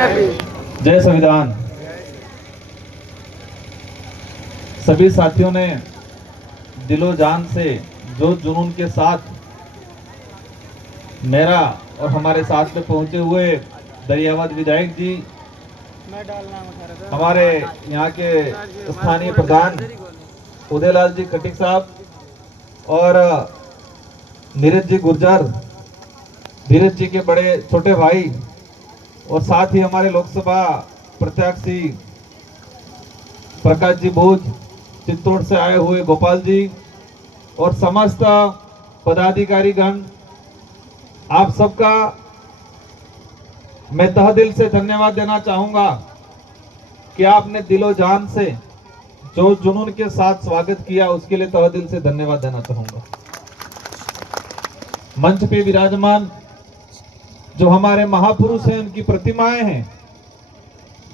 जय संविधान। सभी साथियों ने दिलो जान से जो जुनून के साथ मेरा और हमारे साथ में पहुंचे हुए दरियावद विधायक जी, हमारे यहाँ के स्थानीय प्रधान उदयलाल जी खटीक साहब और नीरज जी गुर्जर, धीरज जी के बड़े छोटे भाई, और साथ ही हमारे लोकसभा प्रत्याशी प्रकाश जी भोज, चित्तौड़ से आए हुए गोपाल जी और समस्त पदाधिकारीगण, आप सबका मैं तहे दिल से धन्यवाद देना चाहूंगा कि आपने दिलो जान से जो जुनून के साथ स्वागत किया, उसके लिए तहे दिल से धन्यवाद देना चाहूंगा। मंच पे विराजमान जो हमारे महापुरुष हैं, उनकी प्रतिमाएं हैं,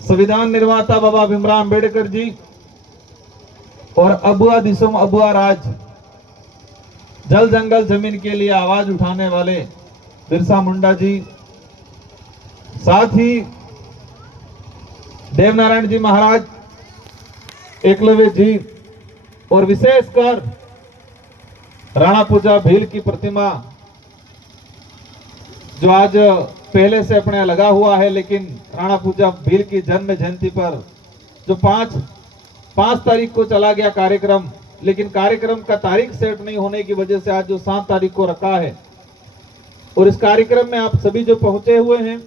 संविधान निर्माता बाबा भीमराव अंबेडकर जी और अबुआ दिसोम अबुआ राज, जल जंगल जमीन के लिए आवाज उठाने वाले बिरसा मुंडा जी, साथ ही देवनारायण जी महाराज, एकलव्य जी, और विशेषकर राणा पूजा भील की प्रतिमा जो आज पहले से अपने लगा हुआ है, लेकिन राणा पूजा भील की जन्म जयंती पर जो 5 तारीख को चला गया कार्यक्रम, लेकिन कार्यक्रम का तारीख सेट नहीं होने की वजह से आज जो 7 तारीख को रखा है, और इस कार्यक्रम में आप सभी जो पहुंचे हुए हैं,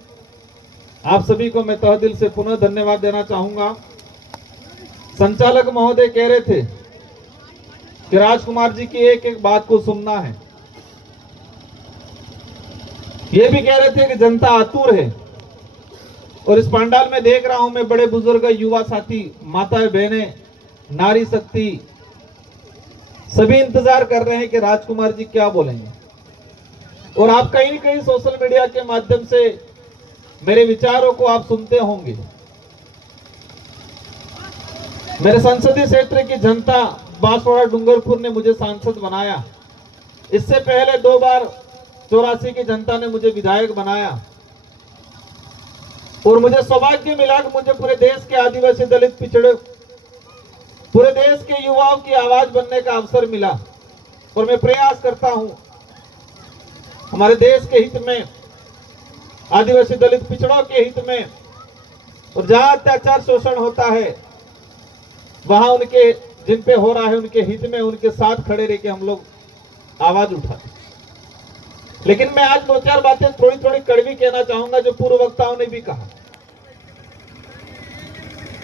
आप सभी को मैं तहे दिल से पुनः धन्यवाद देना चाहूंगा। संचालक महोदय कह रहे थे कि राजकुमार जी की एक एक बात को सुनना है। ये भी कह रहे थे कि जनता आतुर है, और इस पंडाल में देख रहा हूं मैं बड़े बुजुर्ग, युवा साथी, माताएं बहनें, नारी शक्ति, सभी इंतजार कर रहे हैं कि राजकुमार जी क्या बोलेंगे। और आप कहीं न कहीं सोशल मीडिया के माध्यम से मेरे विचारों को आप सुनते होंगे। मेरे संसदीय क्षेत्र की जनता, बांसवाड़ा डूंगरपुर ने मुझे सांसद बनाया। इससे पहले 2 बार 84 की जनता ने मुझे विधायक बनाया, और मुझे सौभाग्य मिला कि मुझे पूरे देश के आदिवासी, दलित, पिछड़े, पूरे देश के युवाओं की आवाज बनने का अवसर मिला। और मैं प्रयास करता हूं हमारे देश के हित में, आदिवासी, दलित, पिछड़ों के हित में, और जहां अत्याचार शोषण होता है वहां उनके, जिन पे हो रहा है उनके हित में, उनके साथ खड़े रह के हम लोग आवाज उठाते। लेकिन मैं आज 2-4 बातें थोड़ी थोड़ी कड़वी कहना चाहूंगा, जो पूर्व वक्ताओं ने भी कहा।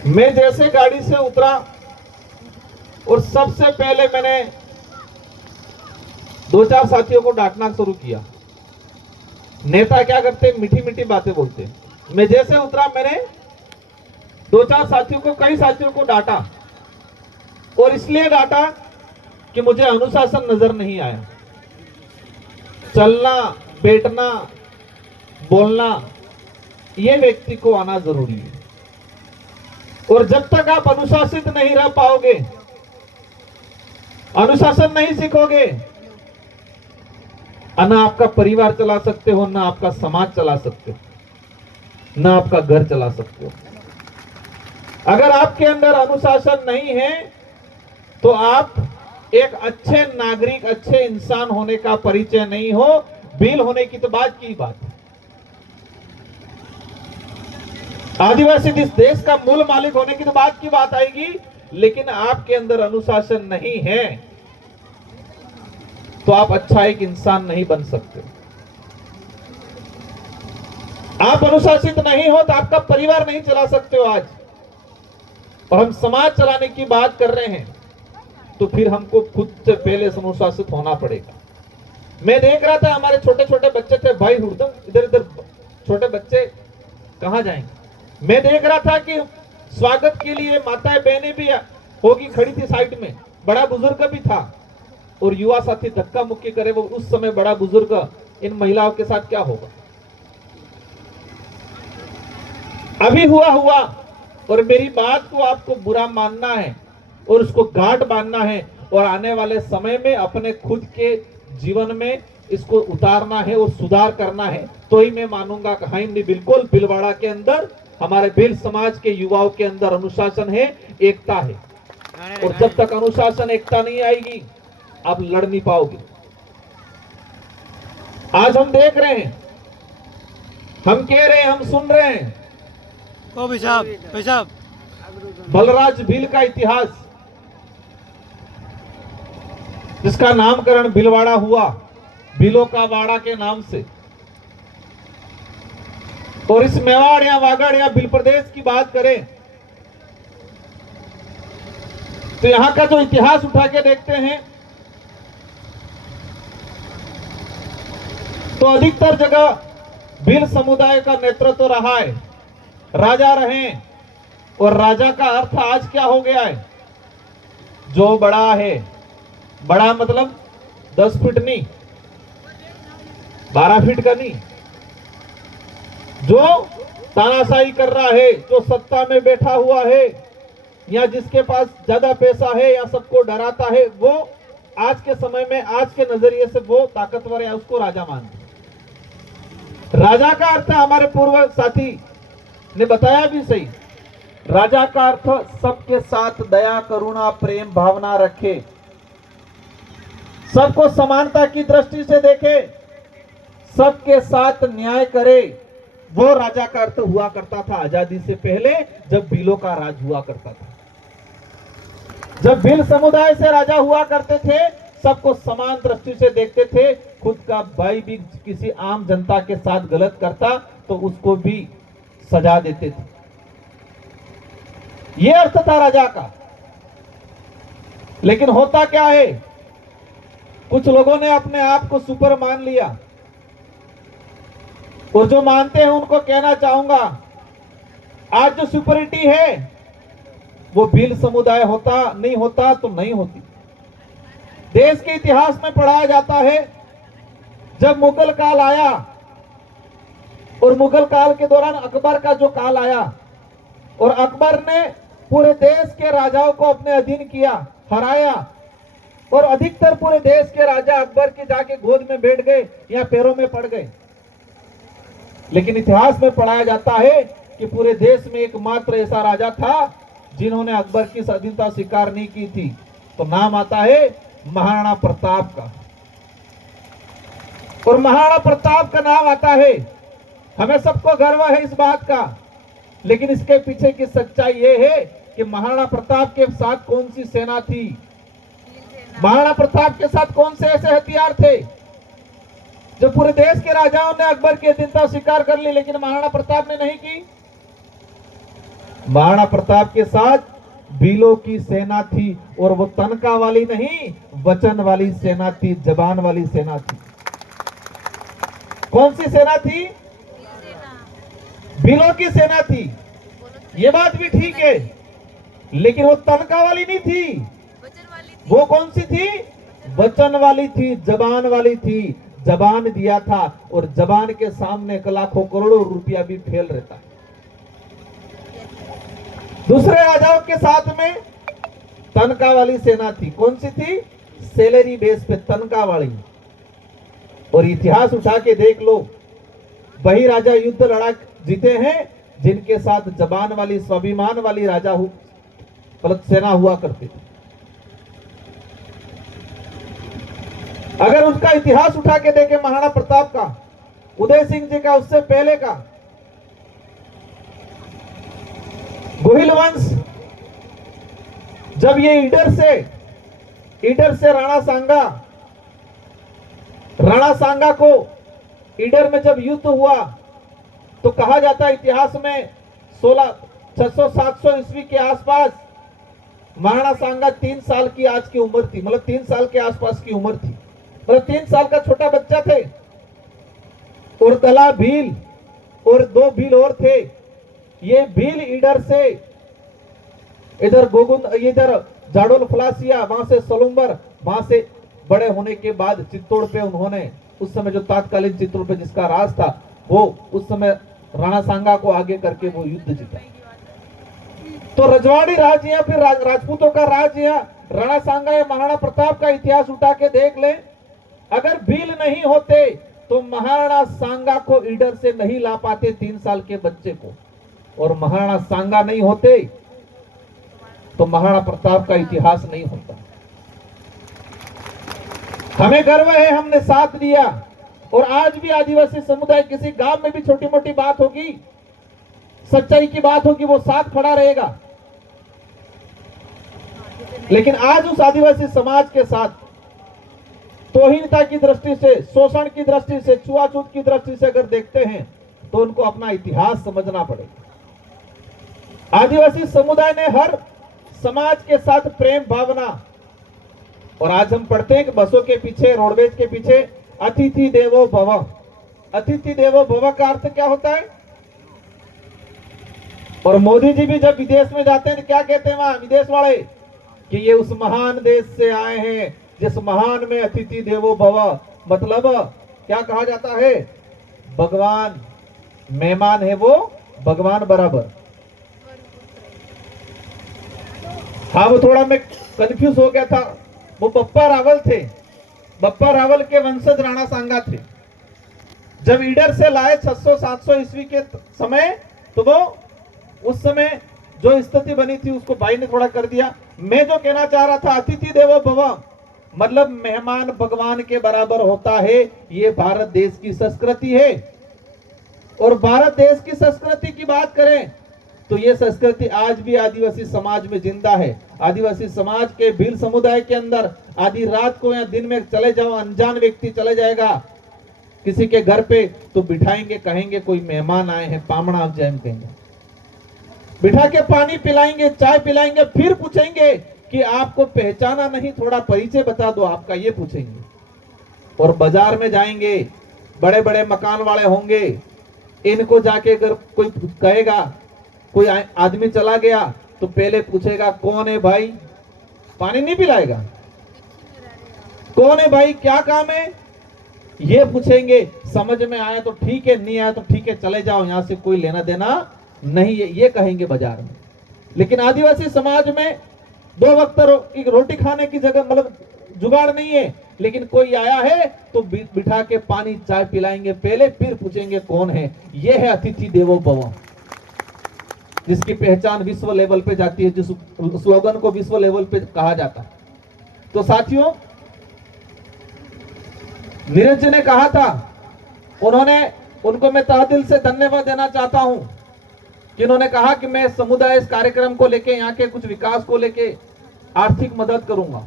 मैं जैसे गाड़ी से उतरा और सबसे पहले मैंने 2-4 साथियों को डांटना शुरू किया। नेता क्या करते, मीठी मीठी बातें बोलते। मैं जैसे उतरा मैंने 2-4 साथियों को, कई साथियों को डांटा, और इसलिए डांटा कि मुझे अनुशासन नजर नहीं आया। चलना, बैठना, बोलना, ये व्यक्ति को आना जरूरी है। और जब तक आप अनुशासित नहीं रह पाओगे, अनुशासन नहीं सीखोगे, ना आपका परिवार चला सकते हो, ना आपका समाज चला सकते हो, ना आपका घर चला सकते हो। अगर आपके अंदर अनुशासन नहीं है तो आप एक अच्छे नागरिक, अच्छे इंसान होने का परिचय नहीं हो। भील होने की तो बात की बात है। आदिवासी इस देश का मूल मालिक होने की तो बात की बात आएगी, लेकिन आपके अंदर अनुशासन नहीं है तो आप अच्छा एक इंसान नहीं बन सकते। आप अनुशासित नहीं हो तो आपका परिवार नहीं चला सकते हो आज। और हम समाज चलाने की बात कर रहे हैं तो फिर हमको खुद से पहले अनुशासित होना पड़ेगा। मैं देख रहा था हमारे छोटे छोटे बच्चे थे, भाई हुड़दम इधर इधर छोटे बच्चे कहां जाएंगे। मैं देख रहा था कि स्वागत के लिए माताएं बहनें भी होगी खड़ी थी साइड में, बड़ा बुजुर्ग भी था, और युवा साथी धक्का मुक्की करे। वो उस समय बड़ा बुजुर्ग इन महिलाओं के साथ क्या होगा। अभी हुआ, और मेरी बात को आपको बुरा मानना है और उसको गांठ बांधना है, और आने वाले समय में अपने खुद के जीवन में इसको उतारना है और सुधार करना है, तो ही मैं मानूंगा कि हाँ, बिल्कुल भीलवाड़ा के अंदर हमारे भील समाज के युवाओं के अंदर अनुशासन है, एकता है। और जब तक अनुशासन एकता नहीं आएगी आप लड़ नहीं पाओगे। आज हम देख रहे हैं, हम कह रहे हैं, हम सुन रहे हैं, ओ भाई साहब बलराज भील का इतिहास, जिसका नामकरण भीलवाड़ा हुआ, भीलों का वाड़ा के नाम से। और इस मेवाड़ या वागड़ या भील प्रदेश की बात करें तो यहां का जो इतिहास उठा के देखते हैं तो अधिकतर जगह भील समुदाय का नेतृत्व रहा है, राजा रहे। और राजा का अर्थ आज क्या हो गया है? जो बड़ा है, बड़ा मतलब 10 फीट नहीं, 12 फीट का नहीं, जो तानाशाही कर रहा है, जो सत्ता में बैठा हुआ है, या जिसके पास ज्यादा पैसा है, या सबको डराता है, वो आज के समय में, आज के नजरिए से वो ताकतवर है, उसको राजा मानते हैं। राजा का अर्थ हमारे पूर्व साथी ने बताया भी सही, राजा का अर्थ सबके साथ दया, करुणा, प्रेम भावना रखे, सबको समानता की दृष्टि से देखे, सबके साथ न्याय करे। वो राजा का अर्थ हुआ करता था आजादी से पहले, जब भीलों का राज हुआ करता था। जब भील समुदाय से राजा हुआ करते थे, सबको समान दृष्टि से देखते थे। खुद का भाई भी किसी आम जनता के साथ गलत करता तो उसको भी सजा देते थे। यह अर्थ था राजा का। लेकिन होता क्या है, कुछ लोगों ने अपने आप को सुपर मान लिया, और जो मानते हैं उनको कहना चाहूंगा, आज जो सुपरिटी है वो भील समुदाय होता नहीं होता तो नहीं होती। देश के इतिहास में पढ़ाया जाता है, जब मुगल काल आया, और मुगल काल के दौरान अकबर का जो काल आया, और अकबर ने पूरे देश के राजाओं को अपने अधीन किया, हराया, और अधिकतर पूरे देश के राजा अकबर के जाके गोद में बैठ गए या पैरों में पड़ गए। लेकिन इतिहास में पढ़ाया जाता है कि पूरे देश में एकमात्र ऐसा राजा था जिन्होंने अकबर की स्वाधीनता स्वीकार नहीं की थी, तो नाम आता है महाराणा प्रताप का। और महाराणा प्रताप का नाम आता है, हमें सबको गर्व है इस बात का, लेकिन इसके पीछे की सच्चाई यह है कि महाराणा प्रताप के साथ कौन सी सेना थी, महाराणा प्रताप के साथ कौन से ऐसे हथियार थे जो पूरे देश के राजाओं ने अकबर की अधीनता स्वीकार कर ली, लेकिन महाराणा प्रताप ने नहीं की। महाराणा प्रताप के साथ भीलों की सेना थी, और वो तनका वाली नहीं, वचन वाली सेना थी, जबान वाली सेना थी। कौन सी सेना थी? भीलों की सेना थी। ये बात भी ठीक है, लेकिन वो तनका वाली नहीं थी। वो कौन सी थी? वचन वाली थी, जबान वाली थी। जबान दिया था, और जबान के सामने लाखों करोड़ों रुपया भी फेल रहता है। दूसरे राजाओं के साथ में तनका वाली सेना थी। कौन सी थी? सैलरी बेस पे तनका वाली। और इतिहास उठा के देख लो, वही राजा युद्ध लड़ा जीते हैं जिनके साथ जबान वाली, स्वाभिमान वाली राजा सेना हुआ करती थी। अगर उसका इतिहास उठा के देखें, महाराणा प्रताप का, उदय सिंह जी का, उससे पहले का, गोहिल वंश, जब ये ईडर से राणा सांगा को ईडर में जब युद्ध हुआ, तो कहा जाता है इतिहास में 600-700 ईस्वी के आसपास महाराणा सांगा 3 साल की आज की उम्र थी, मतलब 3 साल के आसपास की उम्र थी, मतलब 3 साल का छोटा बच्चा थे। और तला भील और 2 भील और थे। ये भील ईडर से इधर गोगुंद, इधर जाडोल फलासिया, वहां से सलुम्बर, वहां से बड़े होने के बाद चित्तौड़ पे उन्होंने, उस समय जो तात्कालीन चित्तौड़ पे जिसका राज था, वो उस समय राणा सांगा को आगे करके वो युद्ध जीता। तो रजवाड़ी राज या फिर राजपूतों का राज या राणा सांगा या महाराणा प्रताप का इतिहास उठा के देख ले, अगर भील नहीं होते तो महाराणा सांगा को ईडर से नहीं ला पाते 3 साल के बच्चे को। और महाराणा सांगा नहीं होते तो महाराणा प्रताप का इतिहास नहीं होता। हमें गर्व है, हमने साथ दिया। और आज भी आदिवासी समुदाय किसी गांव में भी छोटी मोटी बात होगी, सच्चाई की बात होगी, वो साथ खड़ा रहेगा। लेकिन आज उस आदिवासी समाज के साथ तौहीनता की दृष्टि से, शोषण की दृष्टि से, छुआछूत की दृष्टि से अगर देखते हैं तो उनको अपना इतिहास समझना पड़ेगा। आदिवासी समुदाय ने हर समाज के साथ प्रेम भावना, और आज हम पढ़ते हैं कि बसों के पीछे, रोडवेज के पीछे अतिथि देवो भव। अतिथि देवो भव का अर्थ क्या होता है? और मोदी जी भी जब विदेश में जाते हैं तो क्या कहते हैं वहां विदेश वाले कि ये उस महान देश से आए हैं जिस महान में अतिथि देवो भव, मतलब क्या कहा जाता है? भगवान, मेहमान है वो भगवान बराबर। हाँ, वो थोड़ा मैं कंफ्यूज हो गया था। वो बप्पा रावल थे, बप्पा रावल के वंशज राणा सांगा थे। जब ईडर से लाए 600-700 ईस्वी के समय, तो वो उस समय जो स्थिति बनी थी उसको भाई ने थोड़ा कर दिया। मैं जो कहना चाह रहा था, अतिथि देवो भव मतलब मेहमान भगवान के बराबर होता है। ये भारत देश की संस्कृति है। और भारत देश की संस्कृति की बात करें तो ये संस्कृति आज भी आदिवासी समाज में जिंदा है। आदिवासी समाज के भील समुदाय के अंदर आधी रात को या दिन में चले जाओ, अनजान व्यक्ति चले जाएगा किसी के घर पे तो बिठाएंगे, कहेंगे कोई मेहमान आए हैं, पामणा आप जैन कहेंगे, बिठा के पानी पिलाएंगे, चाय पिलाएंगे, फिर पूछेंगे कि आपको पहचाना नहीं, थोड़ा परिचय बता दो आपका, ये पूछेंगे। और बाजार में जाएंगे, बड़े बड़े मकान वाले होंगे, इनको जाके अगर कोई कहेगा, कोई आदमी चला गया तो पहले पूछेगा कौन है भाई, पानी नहीं पिलाएगा, कौन है भाई, क्या काम है, ये पूछेंगे। समझ में आया तो ठीक है, नहीं आया तो ठीक है, चले जाओ, यहां से कोई लेना देना नहीं है, ये कहेंगे बाजार में। लेकिन आदिवासी समाज में 2 वक्त रोटी खाने की जगह मतलब जुगाड़ नहीं है, लेकिन कोई आया है तो बिठा के पानी चाय पिलाएंगे पहले, फिर पूछेंगे कौन है। ये है अतिथि देवो भव, जिसकी पहचान विश्व लेवल पे जाती है, जिस स्लोगन को विश्व लेवल पे कहा जाता है। तो साथियों, नीरज जी ने कहा था, उनको मैं तहे दिल से धन्यवाद देना चाहता हूं कि उन्होंने कहा कि मैं समुदाय इस कार्यक्रम को लेके, यहाँ के कुछ विकास को लेके आर्थिक मदद करूंगा।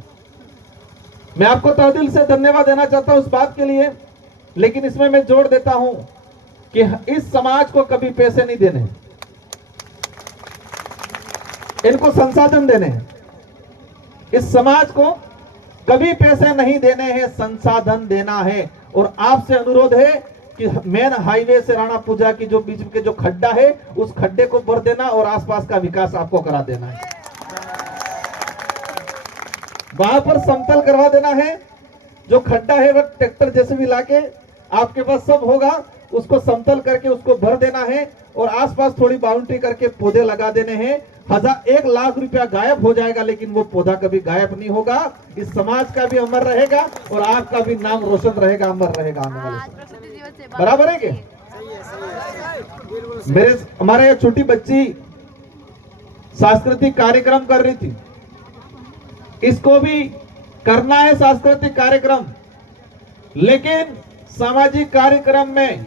मैं आपको तहे दिल से धन्यवाद देना चाहता हूं इस बात के लिए। लेकिन इसमें मैं जोड़ देता हूं कि इस समाज को कभी पैसे नहीं देने, इनको संसाधन देने हैं। इस समाज को कभी पैसे नहीं देने हैं, संसाधन देना है। और आपसे अनुरोध है कि मेन हाईवे से राणा पूजा की जो बीच के जो खड्डा है, उस खड्डे को भर देना और आसपास का विकास आपको करा देना है। वहां पर समतल करवा देना है। जो खड्डा है वह ट्रैक्टर जैसे भी लाके आपके पास सब होगा, उसको समतल करके उसको भर देना है और आसपास थोड़ी बाउंड्री करके पौधे लगा देने हैं। 1 लाख रुपया गायब हो जाएगा, लेकिन वो पौधा कभी गायब नहीं होगा। इस समाज का भी अमर रहेगा और आपका भी नाम रोशन रहेगा, अमर रहेगा आने वाले समय। बराबर है क्या? हमारे छोटी बच्ची सांस्कृतिक कार्यक्रम कर रही थी, इसको भी करना है सांस्कृतिक कार्यक्रम। लेकिन सामाजिक कार्यक्रम में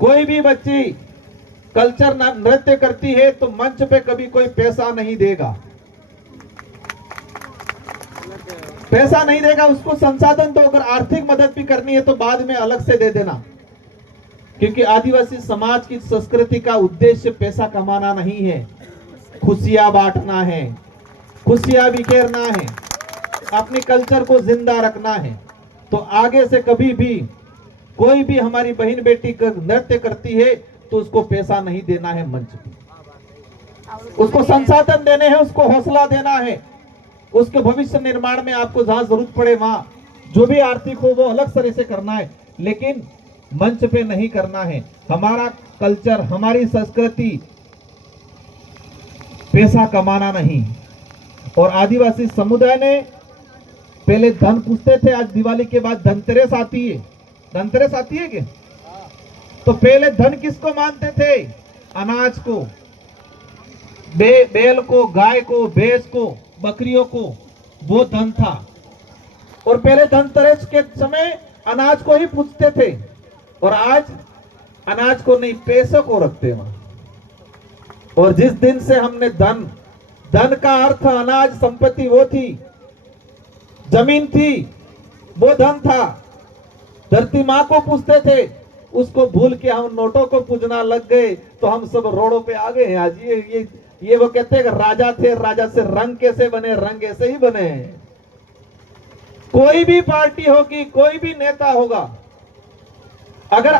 कोई भी बच्ची कल्चर नृत्य करती है तो मंच पे कभी कोई पैसा नहीं देगा, पैसा नहीं देगा, उसको संसाधन तो अगर आर्थिक मदद भी करनी है तो बाद में अलग से दे देना। क्योंकि आदिवासी समाज की संस्कृति का उद्देश्य पैसा कमाना नहीं है, खुशियां बांटना है, खुशियां बिखेरना है, अपने कल्चर को जिंदा रखना है। तो आगे से कभी भी कोई भी हमारी बहन बेटी नृत्य करती है तो उसको पैसा नहीं देना है मंच पे, उसको संसाधन देने हैं, उसको हौसला देना है, उसके भविष्य निर्माण में आपको जहां जरूरत पड़े वहां जो भी आर्थिक हो वो अलग तरह से करना है, लेकिन मंच पे नहीं करना है। हमारा कल्चर, हमारी संस्कृति पैसा कमाना नहीं। और आदिवासी समुदाय ने पहले धन पूछते थे, आज दिवाली के बाद धनतेरस आती है, धनतेरस आती है क्या? तो पहले धन किसको मानते थे? अनाज को, बैल को, गाय को, भैंस को, बकरियों को, वो धन था। और पहले धनतेरस के समय अनाज को ही पूजते थे, और आज अनाज को नहीं, पैसों को रखते हैं। और जिस दिन से हमने धन का अर्थ अनाज, संपत्ति वो थी, जमीन थी, वो धन था, धरती माँ को पूजते थे, उसको भूल के हम नोटों को पूजना लग गए, तो हम सब रोडों पे आ गए हैं आज। ये वो कहते हैं कि राजा थे, राजा से रंग कैसे बने, रंग ऐसे ही बने हैं। कोई भी पार्टी होगी, कोई भी नेता होगा, अगर